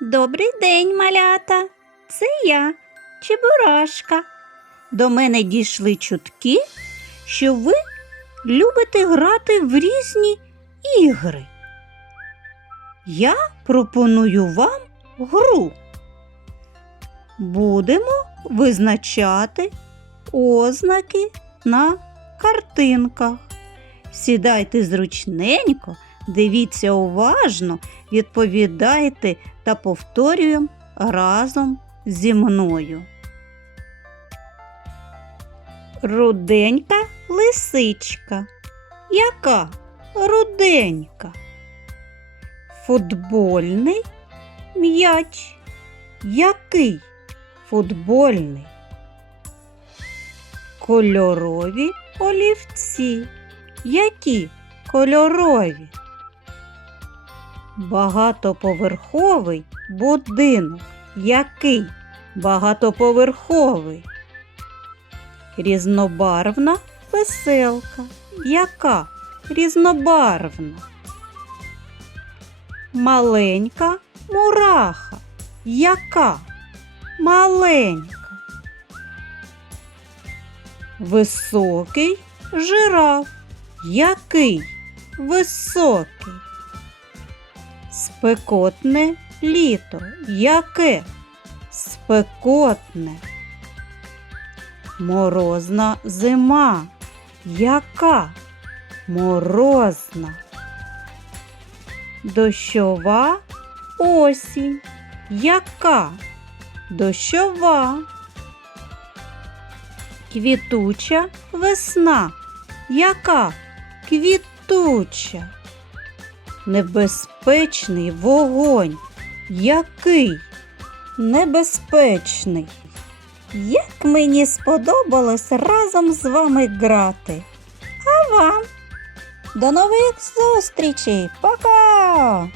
Добрий день, малята. Це я, Чебурашка. До мене дійшли чутки, що ви любите грати в різні ігри. Я пропоную вам гру. Будемо визначати ознаки на картинках. Сідайте зручненько, дивіться уважно, відповідайте та повторюємо разом зі мною. Руденька лисичка. Яка руденька? Футбольний м'яч. Який футбольний? Кольорові олівці. Які кольорові? Багатоповерховий будинок. Який багатоповерховий? Різнобарвна веселка. Яка різнобарвна? Маленька мураха. Яка маленька? Високий жираф. Який високий? Спекотне літо. Яке? Спекотне. Морозна зима. Яка? Морозна. Дощова осінь. Яка? Дощова. Квітуча весна. Яка? Квітуча. Небезпечний вогонь. Який? Небезпечний. Як мені сподобалось разом з вами грати. А вам? До нових зустрічей. Пока!